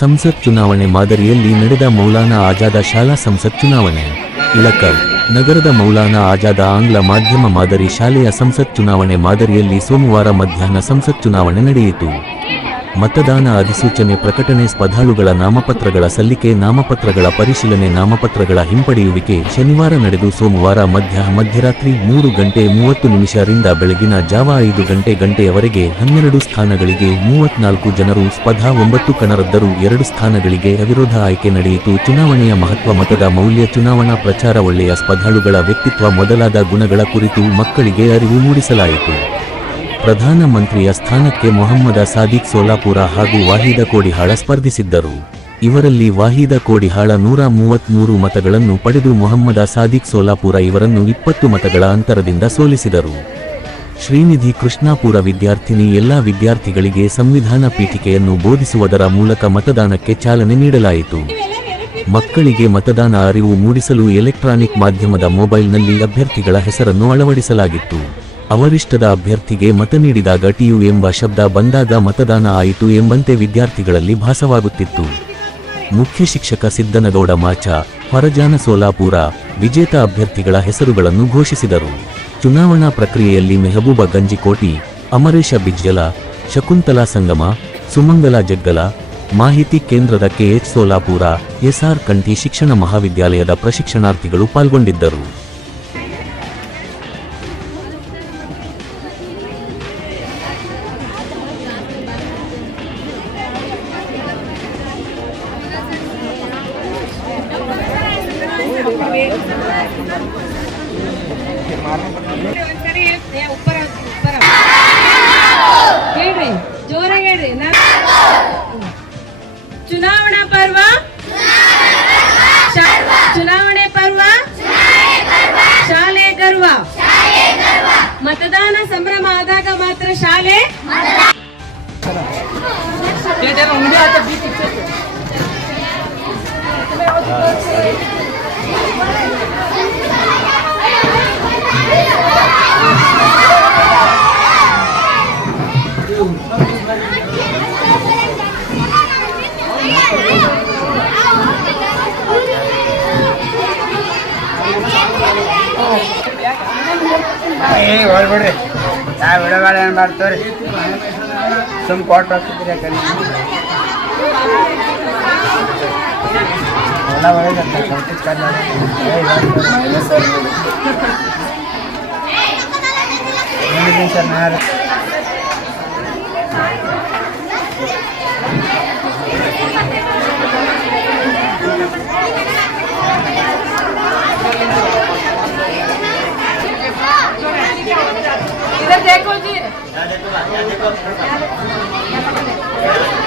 ಸಂಸತ್ ಚುನಾವಣೆ ಮಾದರಿಯಲ್ಲಿ ನಡೆದ ಮೌಲಾನಾ ಆಜಾದ ಶಾಲಾ ಸಂಸತ್ ಚುನಾವಣೆ. ಇಳಕಲ್ ನಗರದ ಮೌಲಾನಾ ಆಜಾದ ಆಂಗ್ಲ ಮಾಧ್ಯಮ ಮಾದರಿ ಶಾಲೆಯ ಸಂಸತ್ ಚುನಾವಣೆ ಮಾದರಿಯಲ್ಲಿ ಸೋಮವಾರ ಮಧ್ಯಾಹ್ನ ಸಂಸತ್ ಚುನಾವಣೆ ನಡೆಯಿತು. ಮತದಾನ ಅಧಿಸೂಚನೆ ಪ್ರಕಟಣೆ ಸ್ಪರ್ಧಾಳುಗಳ ನಾಮಪತ್ರಗಳ ಸಲ್ಲಿಕೆ, ನಾಮಪತ್ರಗಳ ಪರಿಶೀಲನೆ, ನಾಮಪತ್ರಗಳ ಹಿಂಪಡೆಯುವಿಕೆ ಶನಿವಾರ ನಡೆದು ಸೋಮವಾರ ಮಧ್ಯ, ಮಧ್ಯರಾತ್ರಿ ಮೂರು ಗಂಟೆ ಮೂವತ್ತು ನಿಮಿಷರಿಂದ ಬೆಳಗಿನ ಜಾವ ಐದು ಗಂಟೆ ಗಂಟೆಯವರೆಗೆ ಹನ್ನೆರಡು ಸ್ಥಾನಗಳಿಗೆ ಮೂವತ್ನಾಲ್ಕು ಜನರು ಸ್ಪರ್ಧಾ ಒಂಬತ್ತು ಕಣರದ್ದರು ಎರಡು ಸ್ಥಾನಗಳಿಗೆ ಅವಿರೋಧ ಆಯ್ಕೆ ನಡೆಯಿತು. ಚುನಾವಣೆಯ ಮಹತ್ವ ಮತದ ಮೌಲ್ಯ ಚುನಾವಣಾ ಪ್ರಚಾರ ಒಳ್ಳೆಯ ಸ್ಪರ್ಧಾಳುಗಳ ವ್ಯಕ್ತಿತ್ವ ಮೊದಲಾದ ಗುಣಗಳ ಕುರಿತು ಮಕ್ಕಳಿಗೆ ಅರಿವು ಮೂಡಿಸಲಾಯಿತು. ಪ್ರಧಾನಮಂತ್ರಿಯ ಸ್ಥಾನಕ್ಕೆ ಮೊಹಮ್ಮದ ಸಾದಿಕ್ ಸೋಲಾಪುರ ಹಾಗೂ ವಾಹಿದ ಕೋಡಿಹಾಳ ಸ್ಪರ್ಧಿಸಿದ್ದರು. ಇವರಲ್ಲಿ ವಾಹಿದ ಕೋಡಿಹಾಳ ನೂರ ಮೂವತ್ಮೂರು ಮತಗಳನ್ನು ಪಡೆದು ಮೊಹಮ್ಮದ ಸಾದಿಕ್ ಸೋಲಾಪುರ ಇವರನ್ನು ಇಪ್ಪತ್ತು ಮತಗಳ ಅಂತರದಿಂದ ಸೋಲಿಸಿದರು. ಶ್ರೀನಿಧಿ ಕೃಷ್ಣಾಪುರ ವಿದ್ಯಾರ್ಥಿನಿ ಎಲ್ಲ ವಿದ್ಯಾರ್ಥಿಗಳಿಗೆ ಸಂವಿಧಾನ ಪೀಠಿಕೆಯನ್ನು ಬೋಧಿಸುವುದರ ಮೂಲಕ ಮತದಾನಕ್ಕೆ ಚಾಲನೆ ನೀಡಲಾಯಿತು. ಮಕ್ಕಳಿಗೆ ಮತದಾನ ಅರಿವು ಮೂಡಿಸಲು ಎಲೆಕ್ಟ್ರಾನಿಕ್ ಮಾಧ್ಯಮದ ಮೊಬೈಲ್ನಲ್ಲಿ ಅಭ್ಯರ್ಥಿಗಳ ಹೆಸರನ್ನು ಅಳವಡಿಸಲಾಗಿತ್ತು. ಅವರಿಷ್ಟದ ಅಭ್ಯರ್ಥಿಗೆ ಮತ ನೀಡಿದಾಗ ಟಿಯು ಎಂಬ ಶಬ್ದ ಬಂದಾಗ ಮತದಾನ ಆಯಿತು ಎಂಬಂತೆ ವಿದ್ಯಾರ್ಥಿಗಳಲ್ಲಿ ಭಾಸವಾಗುತ್ತಿತ್ತು. ಮುಖ್ಯ ಶಿಕ್ಷಕ ಸಿದ್ದನಗೌಡ ಮಾಚ, ಹೊರಜಾನ ಸೋಲಾಪುರ, ವಿಜೇತ ಅಭ್ಯರ್ಥಿಗಳ ಹೆಸರುಗಳನ್ನು ಘೋಷಿಸಿದರು. ಚುನಾವಣಾ ಪ್ರಕ್ರಿಯೆಯಲ್ಲಿ ಮೆಹಬೂಬ ಗಂಜಿಕೋಟಿ, ಅಮರೇಶ ಬಿಜ್ಜಲ, ಶಕುಂತಲಾ ಸಂಗಮ, ಸುಮಂಗಲ ಜಗ್ಗಲ, ಮಾಹಿತಿ ಕೇಂದ್ರದ ಕೆಎಚ್ ಸೋಲಾಪುರ ಎಸ್ಆರ್ ಕಂಠಿ ಶಿಕ್ಷಣ ಮಹಾವಿದ್ಯಾಲಯದ ಪ್ರಶಿಕ್ಷಣಾರ್ಥಿಗಳು ಪಾಲ್ಗೊಂಡಿದ್ದರು. ಹೇಳ್ರಿ ಜೋರಾಗಿ ಹೇಳ್ರಿ ಚುನಾವಣಾ ಪರ್ವ? ಚುನಾವಣೆ ಪರ್ವ? ಶಾಲೆ ಗರ್ವ? ಮತದಾನ ಸಂಭ್ರಮ ಆದಾಗ ಮಾತ್ರ ಶಾಲೆ? ಏ ಹೋಗ್ಬಿಡ್ರಿ ನಾ ಬಿಡಬೇಡ ಏನು ಮಾಡ್ತೇವ್ರಿ ಸುಮ್ ಕೊಟ್ಟು ಹೋಗ್ತಿದ್ರಿ ಯಾಕಂದ್ರೆ मला बरं जातं शेवटीच करणार नाही करणार इधर देखो जी। देखो देखो।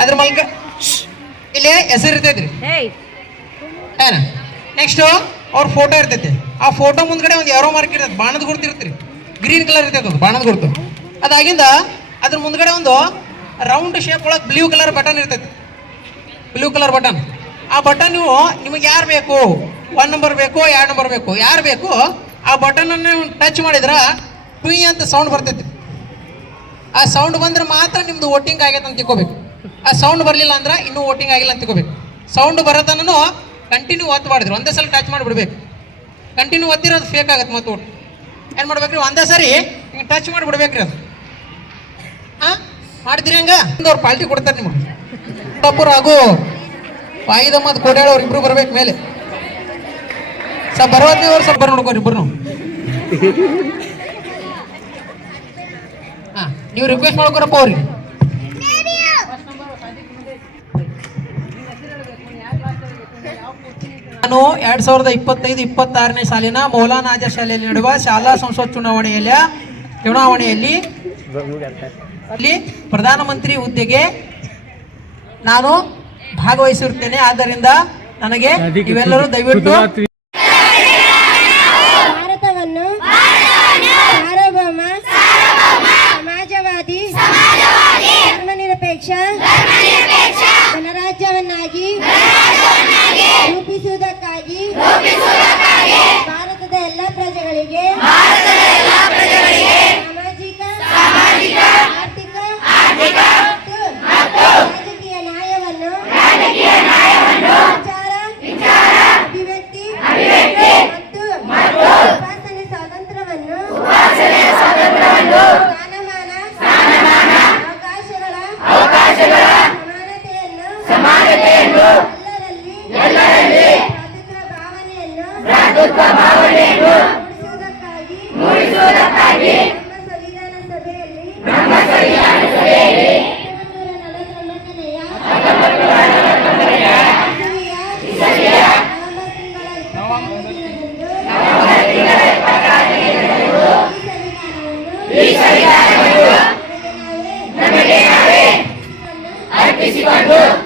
ಅದ್ರ ಮಲ್ಕ ಇಲ್ಲಿ ಹೆಸರು ಇರ್ತೈತ್ರಿ. ಏನ? ನೆಕ್ಸ್ಟ್ ಅವ್ರ ಫೋಟೋ ಇರ್ತೈತಿ. ಆ ಫೋಟೋ ಮುಂದ್ಗಡೆ ಒಂದು ಯಾರೋ ಮಾರ್ಕ್ ಇರ್ತೈತೆ ಬಾಣದ ಗುರ್ತು ಇರ್ತೀರಿ ಗ್ರೀನ್ ಕಲರ್ ಇರ್ತೈತೆ ಅದು ಬಾಣದ ಗುರ್ತು. ಅದಾಗಿಂದ ಅದ್ರ ಮುಂದ್ಗಡೆ ಒಂದು ರೌಂಡ್ ಶೇಪ್ ಒಳಗೆ ಬ್ಲೂ ಕಲರ್ ಬಟನ್ ಇರ್ತೈತಿ. ಬ್ಲೂ ಕಲರ್ ಬಟನ್ ಆ ಬಟನ್ ನೀವು ನಿಮಗೆ ಯಾರು ಬೇಕು? ಒನ್ ನಂಬರ್ ಬೇಕು ಎರಡು ನಂಬರ್ ಬೇಕು. ಯಾರು ಬೇಕು? ಆ ಬಟನ್ ಅನ್ನು ಟಚ್ ಮಾಡಿದ್ರೆ ಟುಯ್ ಅಂತ ಸೌಂಡ್ ಬರ್ತೈತಿ. ಆ ಸೌಂಡ್ ಬಂದ್ರೆ ಮಾತ್ರ ನಿಮ್ದು ವೋಟಿಂಗ್ ಆಗೈತೆ ಅಂತ ತಿಳ್ಕೊಬೇಕು. ಆ ಸೌಂಡ್ ಬರಲಿಲ್ಲ ಅಂದ್ರೆ ಇನ್ನೂ ವೋಟಿಂಗ್ ಆಗಿಲ್ಲ ಅಂತ ತಗೋಬೇಕು ಸೌಂಡ್ ಬರೋತನೂ ಕಂಟಿನ್ಯೂ ಒತ್ತು ಮಾಡಿದ್ರು. ಒಂದೇ ಸಲ ಟಚ್ ಮಾಡಿಬಿಡ್ಬೇಕು. ಕಂಟಿನ್ಯೂ ಒತ್ತಿರೋದು ಫೇಕ್ ಆಗುತ್ತೆ ಮತ್ತೆ ಓಟ್ ಏನು ಮಾಡ್ಬೇಕ್ರಿ? ಒಂದೇ ಸರಿ ಹಿಂಗೆ ಟಚ್ ಮಾಡಿಬಿಡ್ಬೇಕ್ರಿ ಅದು. ಹಾಂ ಮಾಡಿದ್ರಿ ಹಂಗ? ಅವ್ರು ಪಾಲ್ಟಿ ಕೊಡ್ತಾರೆ ನಿಮಗೆ. ತಪ್ಪುರ ಹಾಗೂ ವಾಯಿದ ಮತ್ತು ಅವ್ರು ಇಬ್ರು ಬರ್ಬೇಕು ಮೇಲೆ. ಸ್ವಲ್ಪ ಬರವತ್ತಿ ಅವ್ರು ಸ್ವಲ್ಪ ಬರ್ ನೋಡ್ಕೋರಿ ಇಬ್ರು ಹಾಂ ನೀವು ರಿಕ್ವೆಸ್ಟ್ ಮಾಡ್ಕೊರಪ್ಪ ಅವ್ರಿಗೆ. ನಾನು ಎರಡ್ ಸಾವಿರದ ಇಪ್ಪತ್ತೈದು ಇಪ್ಪತ್ತಾರನೇ ಸಾಲಿನ ಮೌಲಾನಾಜ ಶಾಲೆಯಲ್ಲಿ ನಡೆಯುವ ಶಾಲಾ ಸಂಸತ್ ಚುನಾವಣೆಯಲ್ಲಿ ಚುನಾವಣೆಯಲ್ಲಿ ಅಲ್ಲಿ ಪ್ರಧಾನಮಂತ್ರಿ ಹುದ್ದೆಗೆ ನಾನು ಭಾಗವಹಿಸಿರುತ್ತೇನೆ. ಆದ್ದರಿಂದ ನನಗೆ ಇವೆಲ್ಲರೂ ದಯವಿಟ್ಟು ನಮಗೆ ನಾವೇ ಅರ್ಪಿಸಿಕೊಂಡು ಅಂಗೀಕರಿಸಿ